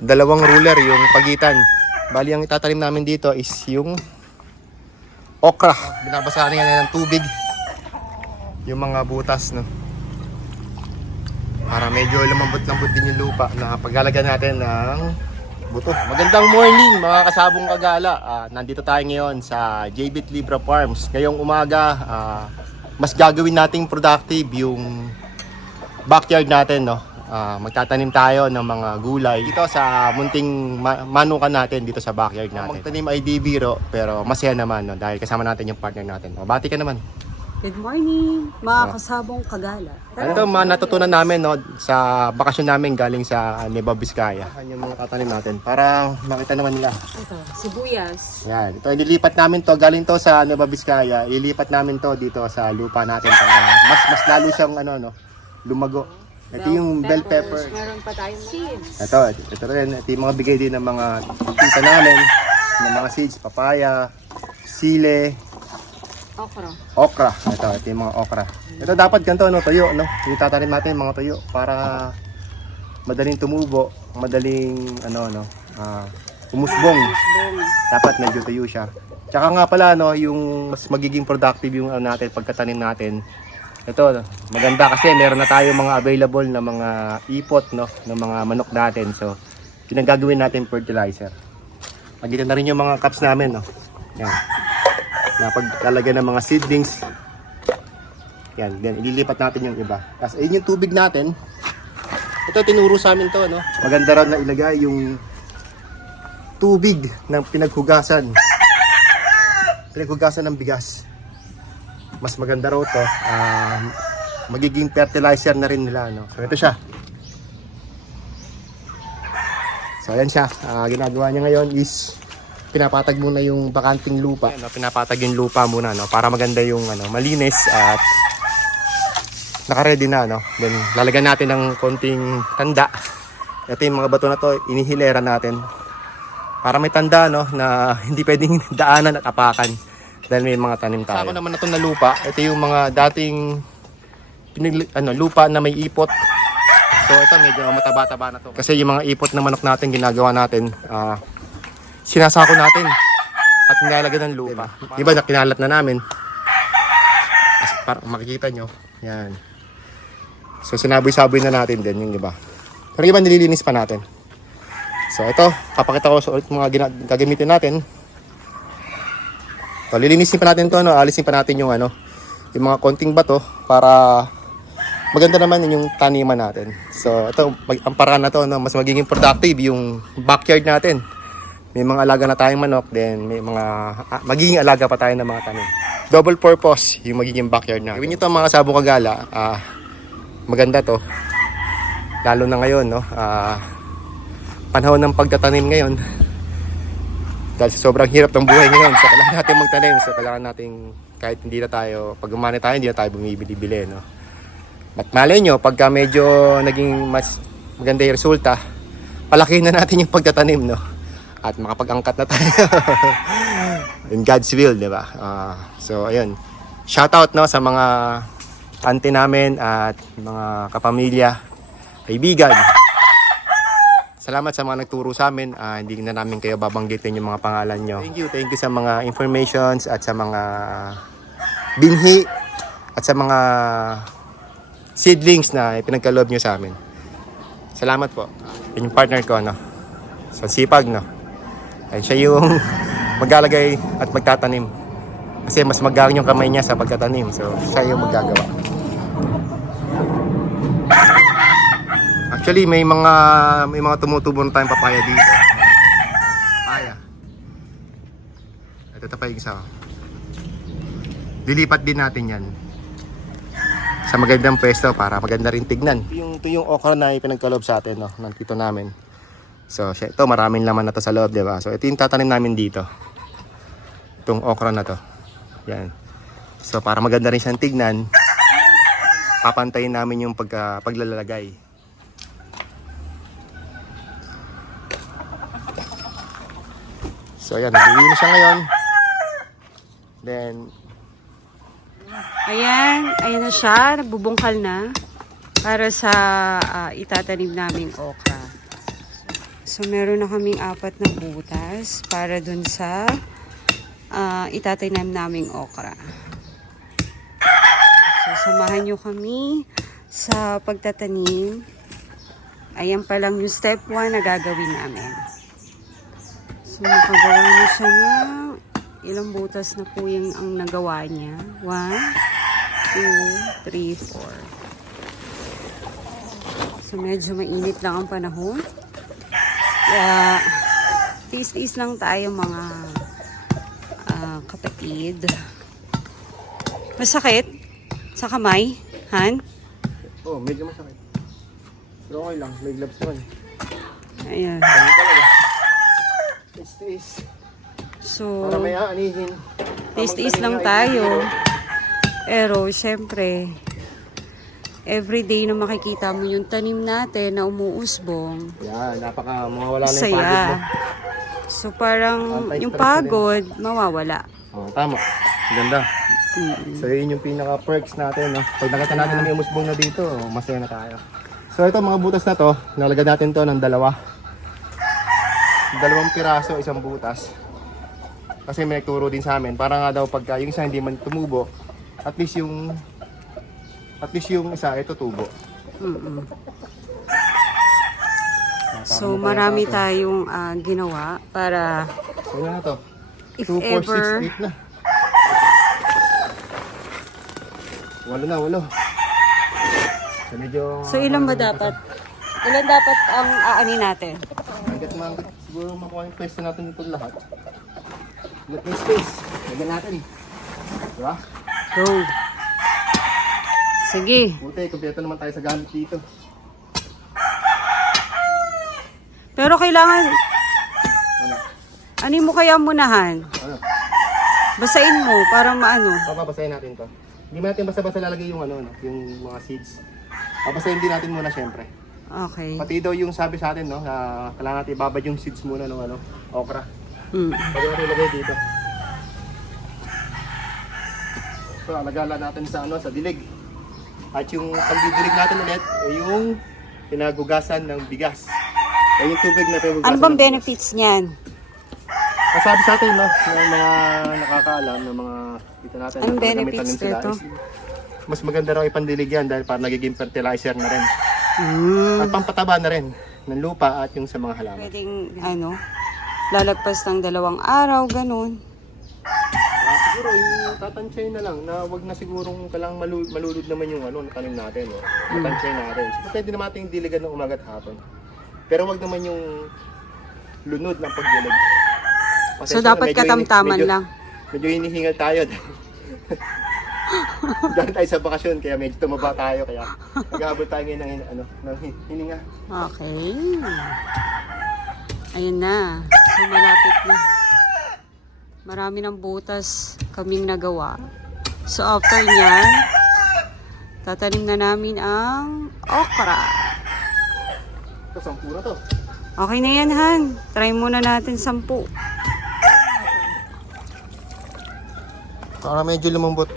Dalawang ruler yung pagitan. Bali, ang itatanim namin dito is yung okra. Binabasahan nga ng tubig yung mga butas, no? Para medyo lumambot-lambot din yung lupa na paglalagyan natin ng buto. Magandang morning mga kasabong kagala. Nandito tayo ngayon sa JBit Libra Farms. Ngayong umaga, mas gagawin nating productive yung backyard natin, no? Magtatanim tayo ng mga gulay dito sa munting manukan natin dito sa backyard natin. Magtanim ay di biro, pero masaya naman, no? Dahil kasama natin yung partner natin. Bati ka naman. Good morning, mga kasabong kagala. Ito mga natutunan namin, no, sa bakasyon namin galing sa Nueva Vizcaya. Yung mga tatanim natin para makita naman nila. Ito, sibuyas. Yan, ito ililipat namin to, galing to sa Nueva Vizcaya. Ilipat namin to dito sa lupa natin para mas lalo siyang lumago. Ito yung bell pepper. Meron pa tayong seeds. Ito rin, ito yung mga bigay din ng mga tita namin, ng mga seeds, papaya, sile, okra. Ito yung mga okra. Ito dapat ganito, no, tuyo, no? Itatanim natin yung mga tuyo para madaling tumubo, madaling umusbong. Dapat medyo tuyo siya. Tsaka nga pala, no, yung mas magiging productive yung natin pagkatanim natin. Ito, maganda kasi meron na tayo mga available na mga ipot, no, ng mga manok natin. So, pinagagawin natin fertilizer. Magiging na rin yung mga cups namin, no. Yan. Na paglalagyan ng mga seedlings. Yan, then ililipat natin yung iba. Tapos ayun yung tubig natin. Ito tinuro sa amin to, no. Maganda raw na ilagay yung tubig ng pinaghugasan ng bigas. Mas maganda raw to. Magiging fertilizer na rin nila, no. So ito siya. So ayan siya. Ginagawa niya ngayon is pinapatag muna yung bakanting lupa. Ayan, no, pinapatag yung lupa muna, no, para maganda yung malinis at naka-ready na, no. Then lalagyan natin ng konting tanda. Ito yung mga bato na to, inihilera natin para may tanda, no, na hindi pwedeng daanan at apakan dahil may mga tanim tayo. Ako naman na itong na lupa, ito yung mga dating lupa na may ipot. So ito medyo mataba-taba na to. Kasi yung mga ipot na manok natin ginagawa natin, sinasako natin at nilalagyan ng lupa. Iba na kinalat na namin. As para makikita nyo. Yan. So sinaboy-saboy na natin din yung iba. Pero iba nililinis pa natin. So ito, papakita ko sa ulit mga gagamitin natin. So, lilinisin pa natin to, no? Alisin pa natin yung yung mga konting bato para maganda naman yung taniman natin. So ito, ang paraan na to, no? Mas magiging productive yung backyard natin. May mga alaga na tayong manok, then may mga magiging alaga pa tayo ng mga tanim. Double purpose yung magiging backyard na. Gawin nyo ito mga sabong kagala, maganda to. Lalo na ngayon, no? Panahon ng pagtatanim ngayon. Dahil sobrang hirap ng buhay ngayon, so kailangan natin magtanim. So kailangan natin, kahit hindi na tayo, pag umani tayo, hindi na tayo bumibili-bili, no? At malay nyo, pagka medyo naging mas maganda yung resulta, palakihin na natin yung pagtatanim, no? At makapag-angkat na tayo. In God's will, di ba? So, ayun. Shoutout, no, sa mga auntie namin at mga kapamilya, kaibigan. Salamat sa mga nagturo sa amin. Hindi na namin kayo babanggitin yung mga pangalan nyo. Thank you sa mga informations at sa mga binhi at sa mga seedlings na ipinagkaloob nyo sa amin. Salamat po. Yung partner ko, no? So, sipag, no? Ay, siya yung maglalagay at magtatanim. Kasi mas magaling yung kamay niya sa pagtatanim. So, siya yung magagawa. Actually, may mga tumutubo na tayong papaya dito. Papaya. Ito pa yung isa. Lilipat din natin yan sa magandang pwesto para maganda rin tignan. Ito yung okra na ipinagkaloob sa atin, no, ng tito namin. So, ito maraming laman na to sa loob, diba? So, ito yung tatanim namin dito. Itong okra na to. Yan. So, para maganda rin siyang tignan, papantayin namin yung paglalagay. So, ayan. Naglilinis siya ngayon. Then, Ayan na siya. Nagbubungkal na para sa itatanim naming okra. So, meron na kaming 4 na butas para dun sa itatanim naming okra. So, samahan nyo kami sa pagtatanim. Ayan pa lang yung step 1 na gagawin namin. So, nakagawa na siya ng ilang butas na po yung ang nagawa niya. 1, 2, 3, 4. So, medyo mainit lang ang panahon. Kaya, tiis-tiis lang tayo mga kapatid. Masakit? Sa kamay? Han? Oh, medyo masakit. Pero okay lang, may gloves naman. Ayan. Ganun talaga. Tiis-tiis. So, Para may aanihin. tiis-tiis lang tayo. Pero, syempre, everyday na makikita mo yung tanim natin na umuusbong, Yan, mawawala na yung saya. pagod mo. So, parang Anti-stress yung na pagod, mawawala. Oh, tama. Ganda. So, yun yung pinaka-perks natin, no? Pag nakita natin na may umusbong na dito, masaya na tayo. So, ito mga butas na to, nalagyan natin to ng 2. 2 piraso, isang butas. Kasi may nagturo din sa amin. Para nga daw pagka yung isa hindi man tumubo, at least yung isa, ito tubo. So, marami tayong ginawa para So, yun na to. if 2, 4, ever 6, 8 na. 8 na. So, medyo... So, ilan ba dapat? Ilan dapat ang aani natin? Hanggat siguro makuha yung pwesto natin dito lahat. Let me space. Lagyan natin. Diba? Go! Sige. Buti, kumpleto naman tayo sa gamit dito. Pero kailangan, Ano? ani mo kaya munahan? Ano? Basain mo para maano. Papabasahin natin to. Hindi mo natin basta-basta lalagay yung yung mga seeds. Papasahin din natin muna syempre. Okay. Pati daw yung sabi sa atin, no, na kailangan natin ibabad yung seeds muna ng okra. Pwede natin ilagay dito. So, alagala natin sa sa dilig. At yung pagdidilig natin ulit ay yung pinagugasan ng bigas. Ay yung tubig na pinagugasan. Ano bang ng bigas. benefits niyan? Masabi sa atin, no, ng mga nakakaalam, ng mga dito natin. Anong na benefits gamitan din sila nito? is, mas maganda raw ipandilig yan dahil para nagiging fertilizer na rin. At pampataba na rin ng lupa at yung sa mga halaman. Pwedeng, lalagpas ng 2 araw, ganun. Siguro yung tatansya na lang na wag na sigurong kailangang malulod naman yung tanim natin. Tatansya natin. So, pwede naman natin diligan ng umaga at hapon. Pero wag naman yung lunod ng pagdilig. So, dapat katamtaman lang. Medyo hinihingal tayo. Galing tayo sa bakasyon kaya medyo tumaba tayo kaya nag-aabot tayo ngayon ng hininga. Okay. Ayan na. So, malapit na. Marami ng butas kaming nagawa. So, after nyan, tatanim na namin ang okra. Ito, 10 na to. Okay na yan, Han. Try muna natin 10. Para medyo lumambot.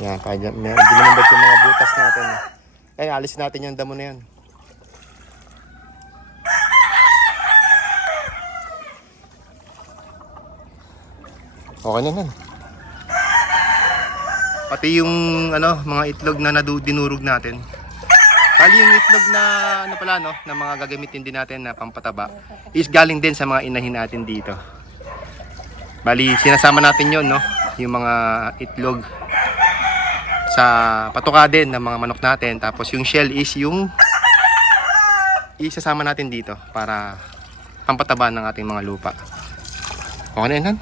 Yan, medyo lumambot yung mga butas natin. Ay, alis natin yung damo na yan. Okay na yan. Pati yung mga itlog na dinurog natin. Bali yung itlog na na mga gagamitin din natin na pampataba is galing din sa mga inahin natin dito. Bali sinasama natin yon, no, yung mga itlog sa patuka din ng mga manok natin, tapos yung shell is yung isasama natin dito para pampataba ng ating mga lupa. Okay na yan, Han?